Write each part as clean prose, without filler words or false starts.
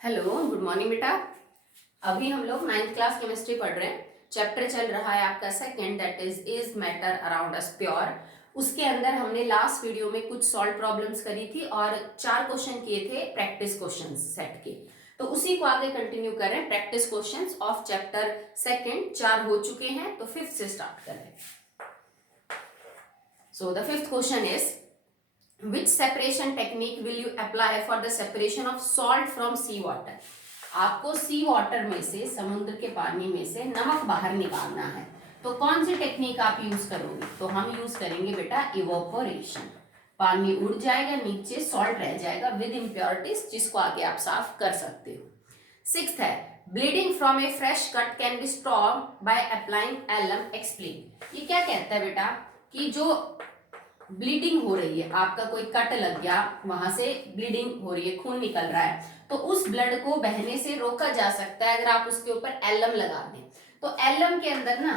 Hello, good morning बेटा। अभी हम लोग नाइन्थ क्लास केमिस्ट्री पढ़ रहे हैं। चैप्टर चल रहा है आपका second, that is matter around us pure. उसके अंदर हमने लास्ट वीडियो में कुछ सॉल्व प्रॉब्लम्स करी थी और 4 क्वेश्चन किए थे प्रैक्टिस क्वेश्चंस सेट के। तो उसी को आगे कंटिन्यू कर रहे हैं। Practice questions of chapter second 4 हो चुके हैं, तो फिफ्थ से स्टार्ट कर रहे हैं। So the fifth question is Which separation technique will you apply for the separation of salt from sea water? आपको सी वाटर में से, समुद्र के पानी में से नमक बाहर निकालना है, तो कौन सी टेक्निक आप यूज करोगे? तो हम यूज करेंगे बेटा इवोपोरेशन। पानी उड़ जाएगा, नीचे सॉल्ट रह जाएगा विद इम्प्योरिटीज, जिसको आगे आप साफ कर सकते हो। सिक्स्थ है bleeding from a fresh cut can be stop by applying alum. Explain. ये क्या कहता है बेटा कि जो ब्लीडिंग हो रही है, आपका कोई कट लग गया, वहां से ब्लीडिंग हो रही है, खून निकल रहा है, तो उस ब्लड को बहने से रोका जा सकता है अगर आप उसके ऊपर एलम लगा दें। तो एलम के अंदर ना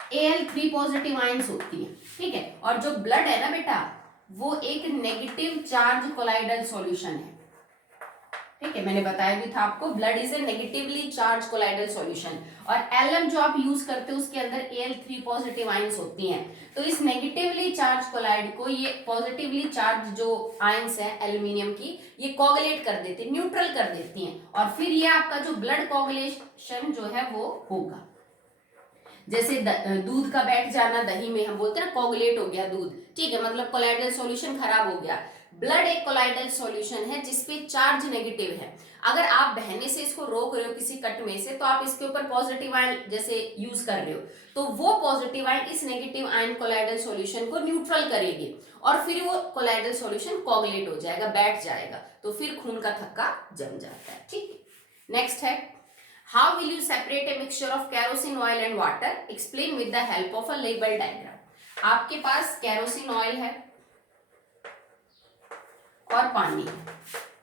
Al3 पॉजिटिव आयंस होती है, ठीक है। और जो ब्लड है ना बेटा, वो एक नेगेटिव चार्ज कोलाइडल सॉल्यूशन है, ठीक है। मैंने बताया भी था आपको, blood is a negatively charge colloidal solution, और एलएम जो आप यूज करते हो उसके अंदर Al3 पॉजिटिव आयंस होती हैं। तो इस नेगेटिवली चार्ज कोलाइड को ये पॉजिटिवली चार्ज जो आयंस है एल्यूमिनियम की, ये कोगुलेट कर देती है, न्यूट्रल कर देती हैं, और फिर ये आपका जो ब्लड कोगुलेशन जो है वो होगा। जैसे दूध का बैठ जाना दही में, हम बोलते हैं ना कोगुलेट हो गया दूध, ठीक है, मतलब कोलाइडल सॉल्यूशन खराब हो गया। ब्लड एक कोलाइडल सॉल्यूशन है जिसपे चार्ज नेगेटिव है। अगर आप बहने से इसको रोक रहे हो किसी कट में से, तो आप इसके ऊपर पॉजिटिव आयन जैसे यूज कर रहे हो, तो वो पॉजिटिव आयन इस नेगेटिव आयन कोलाइडल सॉल्यूशन को न्यूट्रल करेगी, और फिर वो कोलाइडल सॉल्यूशन कोगुलेट हो जाएगा, बैठ जाएगा, तो फिर खून का थक्का जम जाता है, ठीक है। नेक्स्ट है How will you separate a mixture of kerosene oil and water? Explain with the help of a label diagram. आपके पास केरोसिन ऑयल है और पानी है।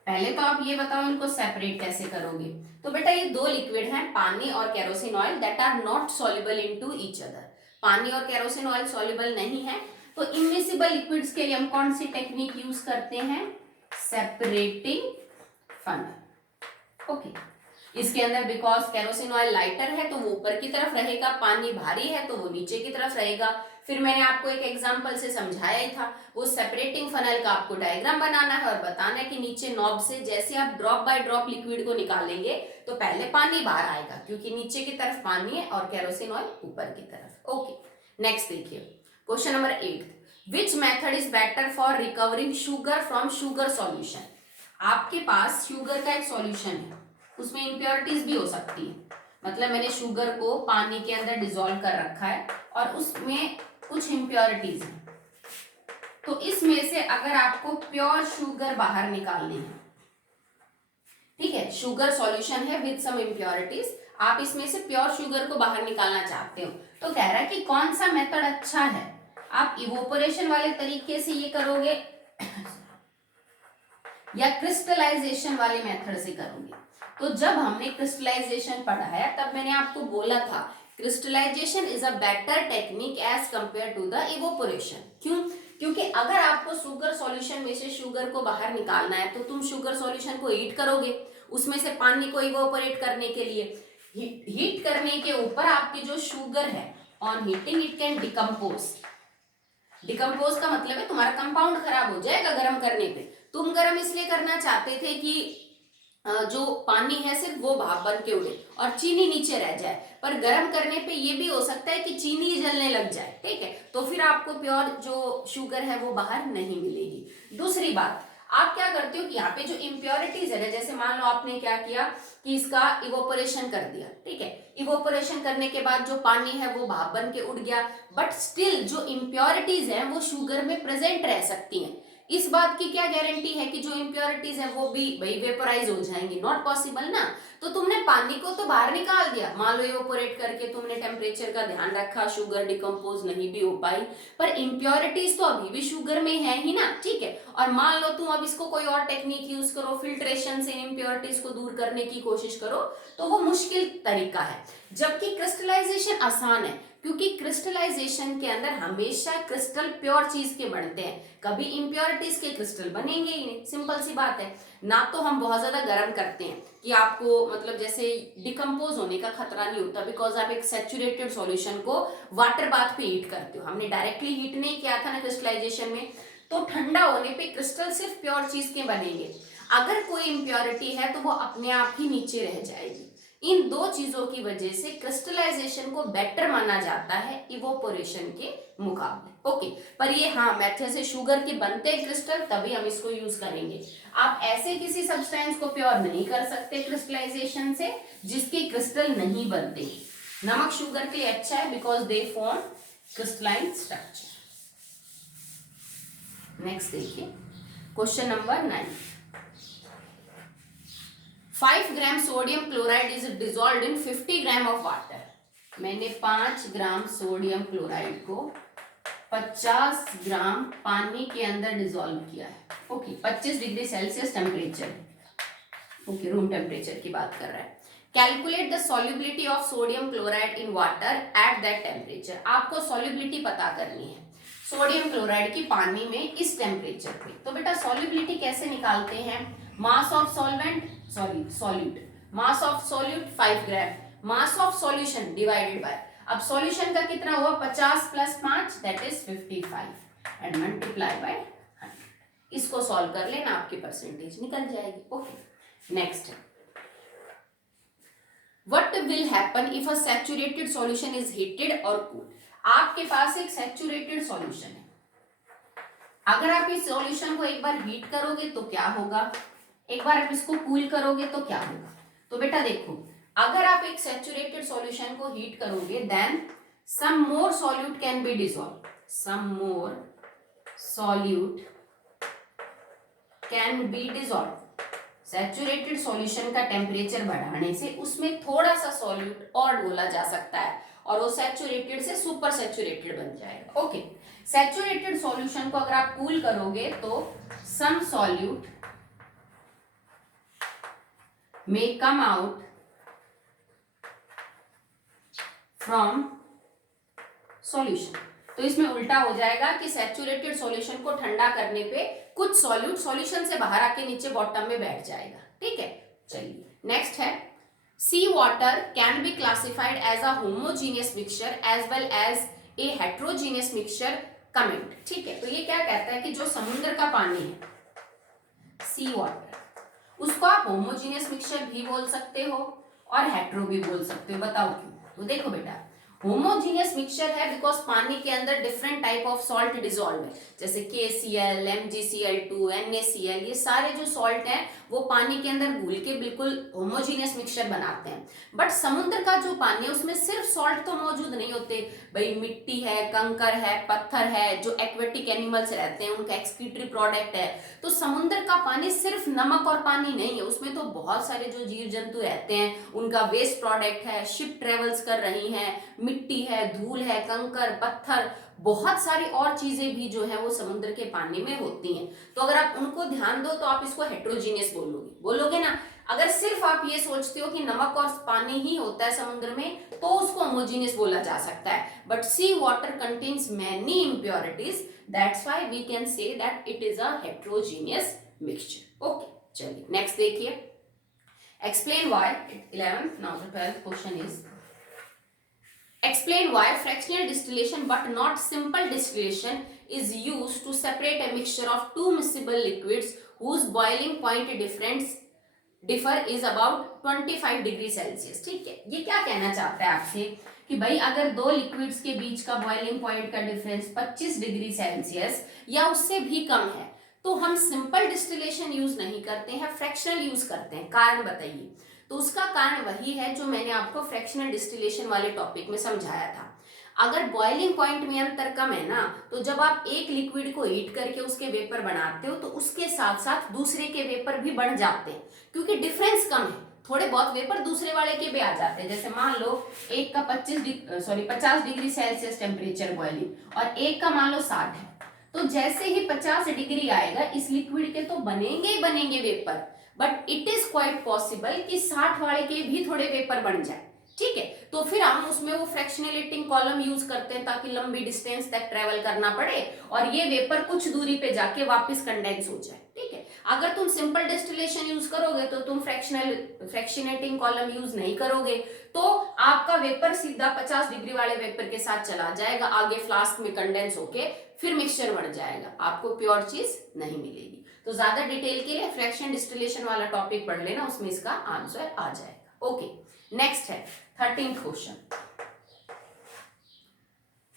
पहले तो आप ये बताओ इनको सेपरेट कैसे करोगे। तो बेटा ये दो लिक्विड हैं, पानी और kerosene oil, that are not soluble into each other. पानी और केरोसिन ऑयल सॉल्युबल नहीं है, तो इनमिसिबल लिक्विड्स के लिए हम कौन सी टेक्निक यूज करते हैं? Separating funnel. ओके। इसके अंदर बिकॉज केरोसिन ऑयल लाइटर है तो वो ऊपर की तरफ रहेगा, पानी भारी है तो वो नीचे की तरफ रहेगा। फिर मैंने आपको एक एग्जांपल से समझाया ही था, वो सेपरेटिंग फनल का आपको डायग्राम बनाना है और बताना है कि नीचे नॉब से जैसे आप ड्रॉप बाय ड्रॉप लिक्विड को निकालेंगे तो पहले पानी बाहर आएगा, क्योंकि नीचे की तरफ पानी है और केरोसिन ऑयल ऊपर की तरफ। ओके, नेक्स्ट देखिए question number 8, which method is better for recovering sugar from sugar solution. आपके पास शुगर का एक सॉल्यूशन है, उसमें इंप्योरिटीज भी हो सकती है, मतलब मैंने शुगर को पानी के अंदर डिसॉल्व कर रखा है और उसमें कुछ इंप्योरिटीज है, तो इसमें से अगर आपको प्योर शुगर बाहर निकालनी है, ठीक है, शुगर सॉल्यूशन है विद सम इंप्योरिटीज, आप इसमें से प्योर शुगर को बाहर निकालना चाहते हो, तो कह रहा है कि कौन सा मेथड अच्छा है। आप इवोपोरेशन वाले तरीके से ये करोगे या क्रिस्टलाइजेशन वाले मेथड से करोगे। तो जब हमने क्रिस्टलाइजेशन पढ़ा है तब मैंने आपको बोला था crystallization is a better technique as compare to the evaporation. क्यों? क्योंकि अगर आपको शुगर सॉल्यूशन में से शुगर को बाहर निकालना है तो तुम शुगर सॉल्यूशन को हीट करोगे, उसमें से पानी को इवोपोरेट करने के लिए हीट करने के ऊपर आपकी जो शुगर है, on heating it can decompose. Decompose का मतलब है तुम्हारा कंपाउंड खराब हो जाएगा गर्म करने पे। तुम गर्म इसलिए करना चाहते थे कि जो पानी है सिर्फ वो भाप बन के उड़े और चीनी नीचे रह जाए, पर गर्म करने पे ये भी हो सकता है कि चीनी जलने लग जाए, ठीक है, तो फिर आपको प्योर जो शुगर है वो बाहर नहीं मिलेगी। दूसरी बात, आप क्या करते हो कि यहाँ पे जो इम्प्योरिटीज है ना, जैसे मान लो आपने क्या किया कि इसका इवोपोरेशन कर दिया, ठीक है, इवोपोरेशन करने के बाद जो पानी है वो भाप बन के उड़ गया, बट स्टिल जो इम्प्योरिटीज है वो शुगर में प्रेजेंट रह सकती हैं। इस बात की क्या गारंटी है कि जो इम्प्योरिटीज है वो भी भाई वेपोराइज हो जाएंगी? नॉट पॉसिबल ना। तो तुमने पानी को तो बाहर निकाल दिया, मान लो इवोपोरेट करके तुमने टेम्परेचर का ध्यान रखा, शुगर डिकम्पोज नहीं भी हो पाई, पर इम्प्योरिटीज तो अभी भी शुगर में है ही ना, ठीक है। और मान लो तुम अब इसको कोई और टेक्निक यूज करो, फिल्ट्रेशन से इम्प्योरिटीज को दूर करने की कोशिश करो, तो वो मुश्किल तरीका है। जबकि क्रिस्टलाइजेशन आसान है, क्योंकि क्रिस्टलाइजेशन के अंदर हमेशा क्रिस्टल प्योर चीज के बनते हैं, कभी इम्प्योरिटीज के क्रिस्टल बनेंगे ही नहीं। सिंपल सी बात है। ना तो हम बहुत ज्यादा गर्म करते हैं कि आपको मतलब जैसे डिकम्पोज होने का खतरा नहीं होता, बिकॉज आप एक सैचुरेटेड सॉल्यूशन को वाटर बाथ पे हीट करते हो। हमने डायरेक्टली हीट नहीं किया था ना क्रिस्टलाइजेशन में, तो ठंडा होने पे क्रिस्टल सिर्फ प्योर चीज के बनेंगे। अगर कोई इम्प्योरिटी है तो वो अपने आप ही नीचे रह जाएगी। इन दो चीजों की वजह से क्रिस्टलाइजेशन को बेटर माना जाता है इवोपोरेशन के मुकाबले। ओके, पर ये हाँ मेथड से शुगर के बनते हैं क्रिस्टल, तभी हम इसको यूज करेंगे। आप ऐसे किसी सब्सटेंस को प्योर नहीं कर सकते क्रिस्टलाइजेशन से जिसके क्रिस्टल नहीं बनते। नमक शुगर के लिए अच्छा है because they form crystalline structure. Next देखिए question number 9। 5 gram sodium chloride is dissolved in 50 gram of water. मैंने 5 ग्राम सोडियम क्लोराइड को 50 ग्राम पानी के अंदर डिजॉल्व किया है। Okay, 25 degree Celsius temperature. Okay, room temperature की बात कर रहा है। Calculate the solubility of sodium chloride in water at that temperature. आपको सॉल्युबिलिटी पता करनी है सोडियम क्लोराइड की पानी में इस टेम्परेचर पे। तो बेटा सॉल्युबिलिटी कैसे निकालते हैं? Mass of solvent solute, mass of solute 5 gram, mass of solution divided by, अब सॉल्यूशन का कितना हुआ 50 plus 5 that is 55 and multiply by 100। इसको सॉल्व कर लेना, आपकी परसेंटेज निकल जाएगी। Okay, next what will happen if a saturated solution is heated और कूल्ड। आपके पास एक सैचुरेटेड सॉल्यूशन है, अगर आप इस सॉल्यूशन को एक बार हीट करोगे तो क्या होगा, एक बार आप इसको कूल करोगे तो क्या होगा। तो बेटा देखो, अगर आप एक सैचुरेटेड सॉल्यूशन को हीट करोगे then some more solute can be dissolve, some more solute can be dissolve. Saturated solution का टेम्परेचर बढ़ाने से उसमें थोड़ा सा सॉल्यूट और घोला जा सकता है और वो सैचुरेटेड से सुपर सैचुरेटेड बन जाएगा। ओके, सैचुरेटेड सॉल्यूशन को अगर आप कूल करोगे तो सम solute may come out from solution। तो इसमें उल्टा हो जाएगा कि सैचुरेटेड सॉल्यूशन को ठंडा करने पे कुछ सॉल्यूट सॉल्यूशन से बाहर आके नीचे बॉटम में बैठ जाएगा। ठीक है, चलिए नेक्स्ट है sea water can be classified as a homogeneous mixture as well as a heterogeneous mixture. Comment. ठीक है, तो ये क्या कहता है कि जो समुद्र का पानी है सी वाटर, उसको आप होमोजीनियस मिक्सचर भी बोल सकते हो और हेट्रो भी बोल सकते हो। बताओ क्यों? तो देखो बेटा, होमोजीनियस मिक्सचर है बिकॉज पानी के अंदर different type of salt dissolve है, जैसे KCl, MgCl2, NaCl, ये सारे जो सॉल्ट हैं वो पानी के अंदर घुल के बिल्कुल होमोजीनियस मिक्सचर बनाते हैं। बट समुद्र का जो पानी है उसमें सिर्फ सॉल्ट तो मौजूद नहीं होते भाई, मिट्टी है, कंकर है, पत्थर है, जो एक्वेटिक एनिमल्स रहते हैं उनका एक्सक्रीटरी प्रोडक्ट है। तो समुद्र का पानी सिर्फ नमक और पानी नहीं है, उसमें तो बहुत सारे जो जीव जंतु रहते हैं उनका वेस्ट प्रोडक्ट है, शिप ट्रेवल्स कर रही हैं, मिट्टी है, धूल है, कंकर, पत्थर, बहुत सारी और चीजें भी जो है वो समुद्र के पानी में होती हैं। तो अगर आप उनको ध्यान दो तो आप इसको हेट्रोजीनियस बोलोगे ना। अगर सिर्फ आप ये सोचते हो कि नमक और पानी ही होता है समुद्र में तो उसको होमोजीनियस बोला जा सकता है, but sea water contains many impurities, that's why we can say that it is a heterogeneous mixture. Okay, चलिए नेक्स्ट देखिए, explain why 11th now the 12th question is explain why fractional distillation but not simple distillation is used to separate a mixture of two miscible liquids whose boiling point differ is about 25 degree Celsius. ठीक है, ये क्या कहना चाहता है आपसे कि भाई अगर दो लिक्विड्स के बीच का बॉइलिंग पॉइंट का डिफरेंस 25 डिग्री सेल्सियस या उससे भी कम है तो हम सिंपल डिस्टिलेशन यूज नहीं करते हैं, फ्रैक्शनल यूज करते हैं। कारण बताइए। तो उसका कारण वही है जो मैंने आपको फ्रैक्शनल डिस्टिलेशन वाले टॉपिक में समझाया था। अगर बॉइलिंग पॉइंट में अंतर कम है ना, तो जब आप एक लिक्विड को हीट करके उसके वेपर बनाते हो तो उसके साथ साथ दूसरे के वेपर भी बढ़ जाते हैं, क्योंकि डिफरेंस कम है, थोड़े बहुत वेपर दूसरे वाले के भी आ जाते हैं। जैसे मान लो एक का 50 डिग्री सेल्सियस टेम्परेचर बॉइलिंग और एक का मान लो 60 है, तो जैसे ही 50 डिग्री आएगा इस लिक्विड के तो बनेंगे ही बनेंगे vapour, but it is quite possible कि 60 वाले के भी थोड़े वेपर बन जाए। ठीक है, तो फिर हम उसमें वो फ्रैक्शनलेटिंग कॉलम यूज करते हैं ताकि लंबी डिस्टेंस तक ट्रेवल करना पड़े और ये वेपर कुछ दूरी पे जाके वापस कंडेंस हो जाए। ठीक है, अगर तुम सिंपल डिस्टिलेशन यूज करोगे तो तुम फ्रैक्शनेटिंग कॉलम यूज नहीं करोगे, तो आपका वेपर सीधा 50 डिग्री वाले वेपर के साथ चला जाएगा, आगे फ्लास्क में कंडेंस होके फिर मिक्सचर बन जाएगा, आपको प्योर चीज नहीं मिलेगी। तो ज्यादा डिटेल के लिए फ्रैक्शन डिस्टिलेशन वाला टॉपिक पढ़ लेना, उसमें इसका आंसर आ जाएगा। ओके, नेक्स्ट है 13th question.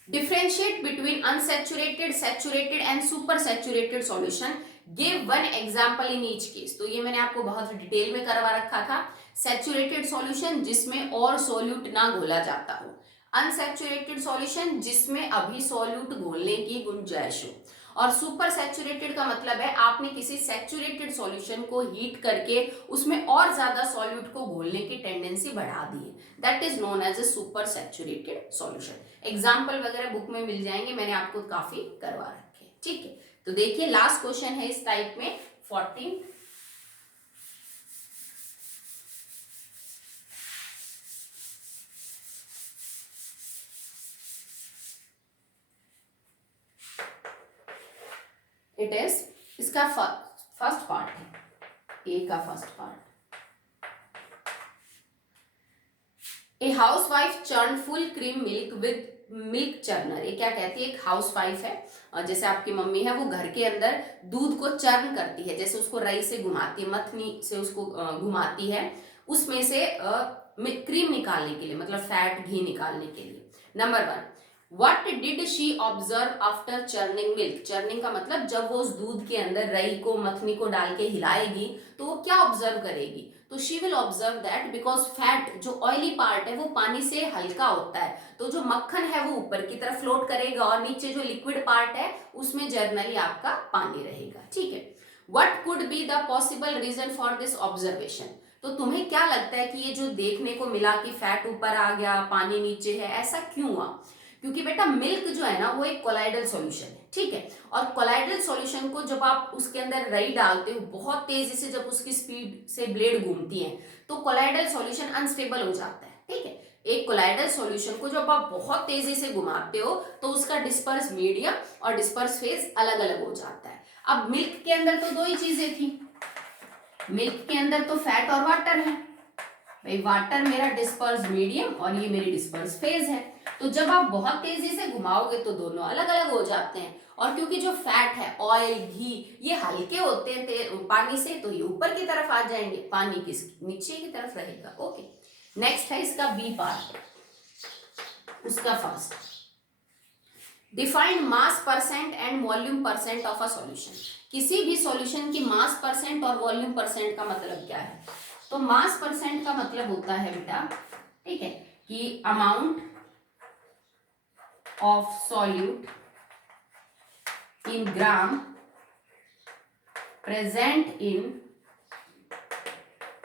Differentiate between unsaturated, saturated and super saturated solution, give one example in each case. तो ये मैंने आपको बहुत डिटेल में करवा रखा था। सैचुरेटेड सॉल्यूशन जिसमें और सोल्यूट ना घोला जाता हो, अनसैचुरेटेड सॉल्यूशन जिसमें अभी सोल्यूट घोलने की गुंजाइश हो, और सुपर सैचुरेटेड का मतलब है आपने किसी सैचुरेटेड सॉल्यूशन को हीट करके उसमें और ज्यादा सॉल्यूट को घोलने की टेंडेंसी बढ़ा दी है, that is known as a super saturated solution. Example वगैरह बुक में मिल जाएंगे, मैंने आपको काफी करवा रखे हैं। ठीक है, तो देखिए लास्ट क्वेश्चन है इस टाइप में 14। इट इज, इसका फर्स्ट पार्ट है, ए का first part. A house wife churn full cream milk with milk churner. ये क्या कहती है, एक हाउस वाइफ है और जैसे आपकी मम्मी है, वो घर के अंदर दूध को चर्न करती है, जैसे उसको रई से घुमाती है, मथनी से उसको घुमाती है, उसमें से क्रीम निकालने के लिए, मतलब फैट घी निकालने के लिए। Number 1, What did she observe after churning milk? Churning का मतलब जब वो उस दूध के अंदर रई को, मथनी को डाल के हिलाएगी तो वो क्या ऑब्जर्व करेगी, तो she will observe that because fat जो ऑयली पार्ट है वो पानी से हल्का होता है, तो जो मक्खन है वो ऊपर की तरफ फ्लोट करेगा और नीचे जो लिक्विड पार्ट है उसमें जर्नली आपका पानी रहेगा। ठीक है, what could be the possible reason for this observation? तो तुम्हें क्या लगता है कि ये जो देखने को मिला कि फैट ऊपर आ गया, पानी नीचे है, ऐसा क्यों हुआ? क्योंकि बेटा मिल्क जो है ना वो एक कोलाइडल सॉल्यूशन है। ठीक है, और कोलाइडल सॉल्यूशन को जब आप उसके अंदर रई डालते हो, बहुत तेजी से जब उसकी स्पीड से ब्लेड घूमती है तो कोलाइडल सॉल्यूशन अनस्टेबल हो जाता है। ठीक है, एक कोलाइडल सॉल्यूशन को जब आप बहुत तेजी से घुमाते हो तो उसका डिस्पर्स मीडियम और डिस्पर्स फेज अलग अलग हो जाता है। अब मिल्क के अंदर तो दो ही चीजें थी, मिल्क के अंदर तो फैट और वाटर है, भाई वाटर मेरा डिस्पर्स मीडियम और ये मेरी डिस्पर्स फेज है, तो जब आप बहुत तेजी से घुमाओगे तो दोनों अलग अलग हो जाते हैं, और क्योंकि जो फैट है, ऑयल, घी, ये हल्के होते हैं पानी से, तो ये ऊपर की तरफ आ जाएंगे, पानी किस नीचे की तरफ रहेगा। ओके, नेक्स्ट है इसका बी पार्ट, उसका first, defined mass percent and volume percent of a solution. किसी भी सॉल्यूशन की मास परसेंट और वॉल्यूम परसेंट का मतलब क्या है? तो मास परसेंट का मतलब होता है बेटा, ठीक है, कि amount of solute in gram present in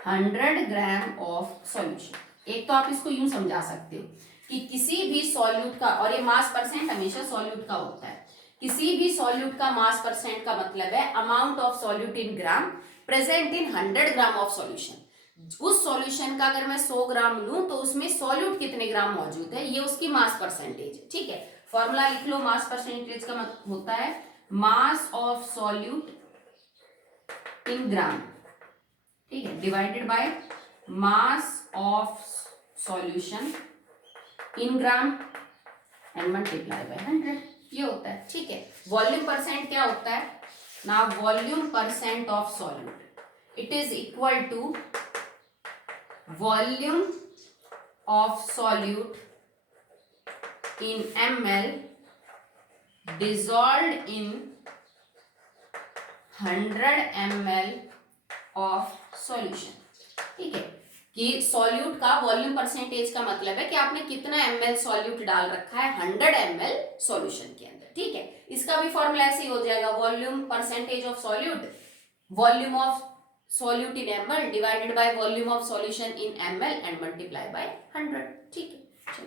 100 gram of solution। एक तो आप इसको यूं समझा सकते हो कि किसी भी सॉल्यूट का, और ये मास परसेंट हमेशा सॉल्यूट का होता है, किसी भी सॉल्यूट का मास परसेंट का मतलब है amount of solute in gram present in 100 gram of solution. उस सॉल्यूशन का अगर मैं 100 ग्राम लूं तो उसमें सॉल्यूट कितने ग्राम मौजूद है, ये उसकी मास परसेंटेज है। ठीक है, फॉर्मूला लिख लो, मास परसेंटेज का मतलब होता है मास ऑफ सॉल्यूट इन ग्राम, ठीक है, divided by mass of solution in gram and multiply by 100, ये होता है। ठीक है, वॉल्यूम परसेंट क्या होता है ना, volume percent of solute it is equal to volume of solute in ml dissolved in 100 ml of solution। ठीक है, कि सॉल्यूट का वॉल्यूम परसेंटेज का मतलब है कि आपने कितना ml सॉल्यूट डाल रखा है 100 ml सॉल्यूशन के अंदर। ठीक है, इसका भी फॉर्मूला ऐसे ही हो जाएगा, volume percentage of solute, volume of solute in ml divided by volume of solution in ml and multiply by 100। ठीक है,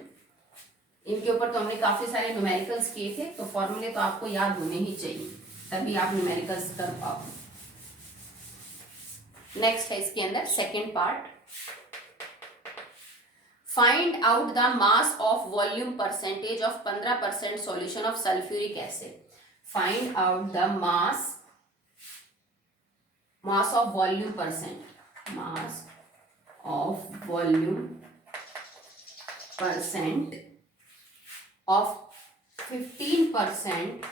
इनके ऊपर तो हमने काफी सारे न्यूमेरिकल्स किए थे, तो फॉर्मूले तो आपको याद होने ही चाहिए, तभी आप न्यूमेरिकल्स कर पाओ। नेक्स्ट है इसके अंदर second part, find out the mass of volume percentage of 15% solution of sulphuric acid. Find out the mass of volume percent, mass of volume percent of 15%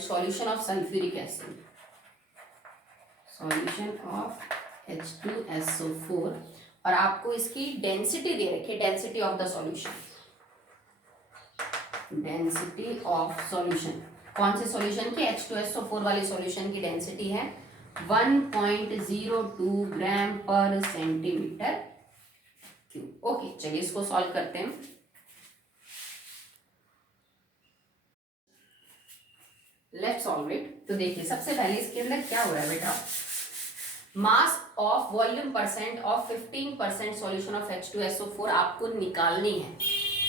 solution of sulfuric acid, solution of H2SO4, और आपको इसकी density दे रखी है, density of the solution, density of solution, कौन से solution की, H2SO4 वाले solution की डेंसिटी है 1.02 ग्राम पर सेंटीमीटर क्यूब। ओके, चलिए इसको सॉल्व करते हैं। Let's solve it. तो देखिए सबसे पहले इसके अंदर क्या हो रहा है बेटा, mass of volume percent of 15% solution of H2SO4 आपको निकालनी है,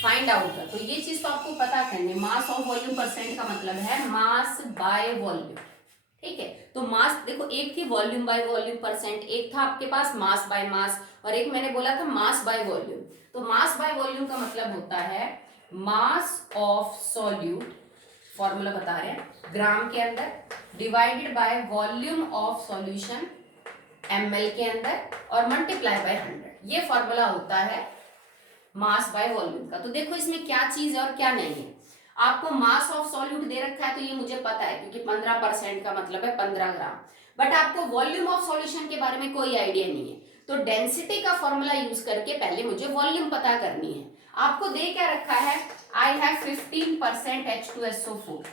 फाइंड आउट कर। तो ये चीज तो आपको पता करनी, मास ऑफ वॉल्यूम परसेंट का मतलब है मास बाय वॉल्यूम, ठीक है। तो मास देखो, एक थी वॉल्यूम बाय वॉल्यूम परसेंट, एक था आपके पास मास बाय मास, और एक मैंने बोला था मास बाय वॉल्यूम। तो मास बाय वॉल्यूम का मतलब होता है मास ऑफ सॉल्यूट, फॉर्मूला बता रहे हैं, ग्राम के अंदर divided by volume of solution ml के अंदर और मल्टीप्लाई बाय 100। ये फॉर्मूला होता है मास बाय वॉल्यूम का। तो देखो इसमें क्या चीज है और क्या नहीं है। आपको मास ऑफ सॉल्यूट दे रखा है तो ये मुझे पता है, क्योंकि 15% का मतलब है 15 ग्राम, बट आपको वॉल्यूम ऑफ सॉल्यूशन के बारे में कोई आइडिया नहीं है। तो डेंसिटी का फॉर्मूला यूज करके पहले मुझे वॉल्यूम पता करनी है। आपको दे क्या रखा है, आई हैव 15% H2SO4।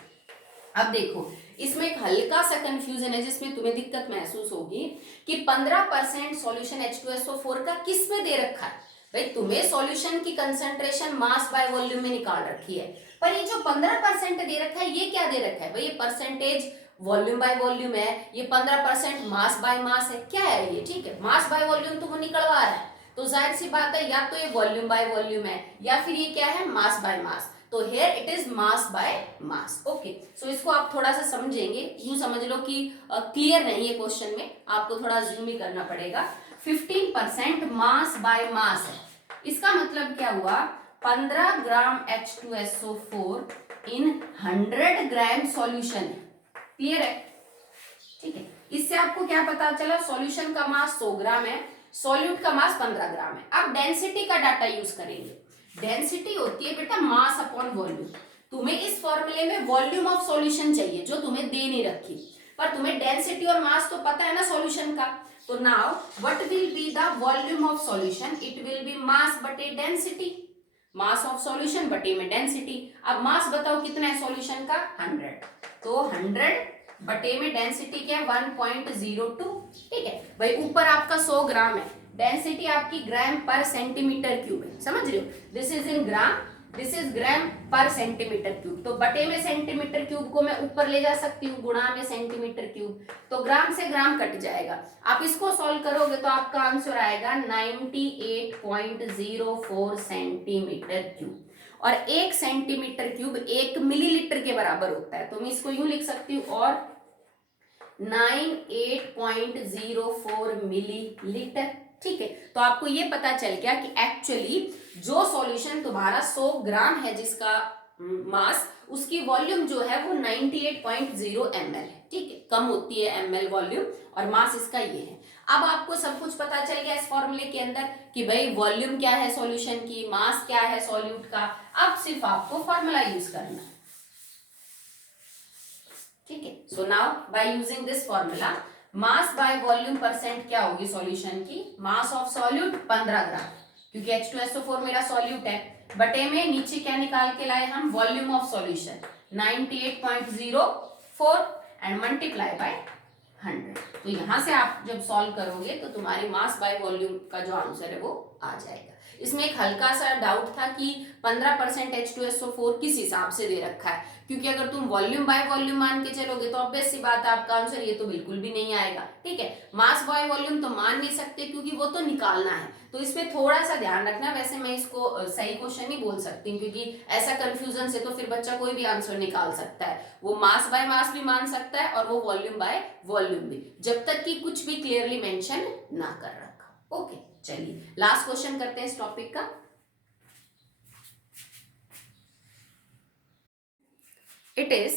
अब देखो इसमें एक हल्का सा कंफ्यूजन है जिसमें तुम्हें दिक्कत महसूस होगी कि 15% सॉल्यूशन H2SO4 का किस में दे रखा है। भाई तुम्हें सॉल्यूशन की कंसंट्रेशन मास बाय वॉल्यूम में निकाल रखी है, पर ये जो 15% दे रखा है ये क्या दे रखा है भाई, ये परसेंटेज वॉल्यूम बाय वॉल्यूम है, ये 15% मास बाय मास है, क्या है ये, ठीक है। मास बाय वॉल्यूम तो वो निकलवा रहा है, तो जाहिर सी बात है या तो ये वॉल्यूम बाय वॉल्यूम है या फिर ये क्या है, मास बाय मास। तो here it is mass by mass. Okay, so इसको आप थोड़ा सा समझेंगे, यूं समझ लो कि क्लियर नहीं है क्वेश्चन में, आपको थोड़ा जूम ही करना पड़ेगा। 15% मास बाय मास है, इसका मतलब क्या हुआ, 15 ग्राम H2SO4 इन 100 ग्राम सॉल्यूशन है। क्लियर है, ठीक है। इससे आपको क्या पता चला, सॉल्यूशन का मास 100 ग्राम है, सॉल्यूट का मास 15 ग्राम है। अब डेंसिटी का डाटा यूज करेंगे। डेंसिटी होती है बेटा मास अपॉन वॉल्यूम। तुम्हें इस फॉर्मूले में वॉल्यूम ऑफ सॉल्यूशन चाहिए जो तुम्हें दे नहीं रखी, पर तुम्हें डेंसिटी और मास तो पता है ना सॉल्यूशन का। तो now what will be the volume of solution, it will be mass बटे डेंसिटी, मास ऑफ सॉल्यूशन बटे में डेंसिटी। अब मास बताओ कितना है सॉल्यूशन का, 100, तो 100 बटे में डेंसिटी क्या है 1.02, ठीक है भाई। ऊपर आपका 100 ग्राम है, डेंसिटी आपकी ग्राम पर सेंटीमीटर क्यूब है, समझ रहे हो, this is in gram, this is gram per centimetre cube. तो बटे में सेंटीमीटर क्यूब को मैं ऊपर ले जा सकती हूँ, गुणा में सेंटीमीटर क्यूब, तो ग्राम से ग्राम कट जाएगा। आप इसको सॉल्व करोगे तो आपका आंसर आएगा 98.04 सेंटीमीटर क्यूब, और 1 सेंटीमीटर क्यूब 1 मिलीलीटर के बराबर होता है। तो मैं इसको यूं लिख सकती हूँ, और 98.04 मिलीलीटर, ठीक है। तो आपको ये पता चल गया कि एक्चुअली जो सॉल्यूशन तुम्हारा 100 ग्राम है जिसका मास, उसकी वॉल्यूम जो है वो 98.0 ml है, ठीक है। कम होती है ml वॉल्यूम, और मास इसका ये है। अब आपको सब कुछ पता चल गया इस फॉर्मूले के अंदर कि भाई वॉल्यूम क्या है सॉल्यूशन की, मास क्या है सॉल्यूट का। अब सिर्फ आपको फॉर्मूला यूज करना है, ठीक है। So now by using this formula, mass by volume percent क्या होगी सॉल्यूशन की, मास ऑफ सॉल्यूट 15 ग्राम, क्योंकि H2SO4 मेरा सॉल्यूट है, बटे में नीचे क्या निकाल के लाए हम, volume of solution 98.04 and multiply by 100। तो यहां से आप जब सॉल्व करोगे तो तुम्हारी मास बाय वॉल्यूम का जो आंसर है वो आ जाएगा। इसमें एक हल्का सा डाउट था कि 15% H2SO4 किस हिसाब से दे रखा है, क्योंकि अगर तुम वॉल्यूम बाय वॉल्यूम मान के चलोगे तो ऑब्वियस सी बात है आपका आंसर ये तो बिल्कुल भी नहीं आएगा। ठीक है, मास बाय वॉल्यूम तो मान नहीं सकते क्योंकि वो तो निकालना है, तो इसमें थोड़ा सा ध्यान रखना। वैसे मैं इसको सही क्वेश्चन नहीं बोल सकती क्योंकि ऐसा कंफ्यूजन से तो फिर बच्चा कोई भी आंसर निकाल सकता है। वो मास बाय मास भी मान सकता है और वो वॉल्यूम बाय वॉल्यूम भी, जब तक कि कुछ भी क्लियरली मेंशन ना कर रखा। ओके, चलिए लास्ट क्वेश्चन करते हैं इस टॉपिक का। इट इज,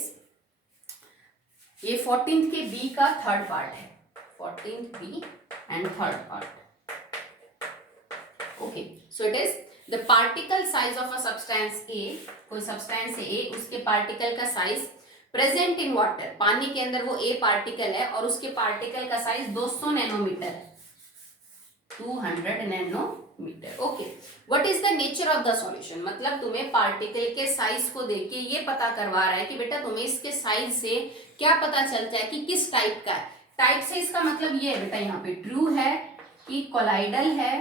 ये 14th के बी का थर्ड पार्ट है, 14th B and third part. Okay, so it is the particle size of a substance A, कोई सब्सटेंस है ए, उसके पार्टिकल का साइज प्रेजेंट इन वाटर, पानी के अंदर वो ए पार्टिकल है और उसके पार्टिकल का साइज 200 नैनोमीटर है, 200 nanometer. Okay, what is the nature of the solution, मतलब तुम्हें पार्टिकल के साइज को देख के ये पता करवा रहा है कि बेटा तुम्हें इसके साइज से क्या पता चलता है कि किस टाइप का है। टाइप से इसका मतलब ये है बेटा, यहाँ पे ट्रू है कि कोलाइडल है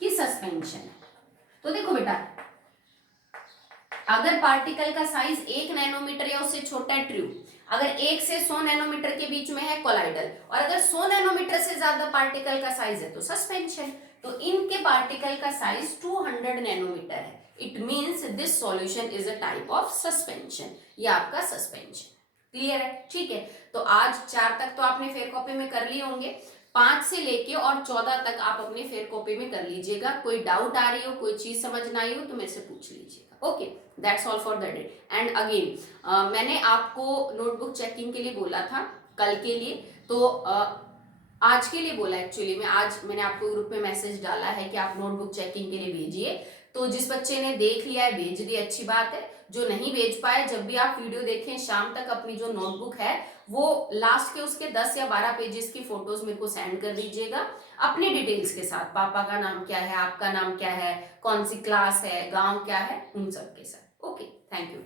कि सस्पेंशन है। तो देखो बेटा, अगर पार्टिकल का साइज 1 नैनोमीटर या उससे छोटा है, ट्रू। अगर 1 से 100 नैनोमीटर के बीच में है, कोलाइडल। और अगर 100 नैनोमीटर से ज्यादा पार्टिकल का साइज है तो सस्पेंशन। तो इनके पार्टिकल का साइज 200 नैनोमीटर है। It means this solution is a type of suspension. ये आपका सस्पेंशन। क्लियर है? ठीक है, तो आज 4 तक तो आपने फेयर कॉपी में कर लिए होंगे, 5 से लेके और 14 तक आप अपने फेयर कॉपी में कर लीजिएगा। कोई डाउट आ रही हो, कोई चीज समझ ना आई हो तो मेरे से पूछ लीजिएगा। Okay, that's all for the day. And again मैंने आपको नोटबुक चेकिंग के लिए बोला था कल के लिए, तो आज के लिए बोला एक्चुअली मैं, आज मैंने आपको ग्रुप में मैसेज डाला है कि आप नोटबुक चेकिंग के लिए भेजिए। तो जिस बच्चे ने देख लिया है भेज दिया, अच्छी बात है। जो नहीं भेज पाए, जब भी आप वीडियो देखें शाम तक अपनी जो नोटबुक है वो लास्ट के उसके 10 या 12 पेजेस की फोटोज मेरे को सेंड कर दीजिएगा अपनी डिटेल्स के साथ। पापा का नाम क्या है, आपका नाम क्या है, कौन सी क्लास है, गांव क्या है, उन सब के साथ। Okay, thank you.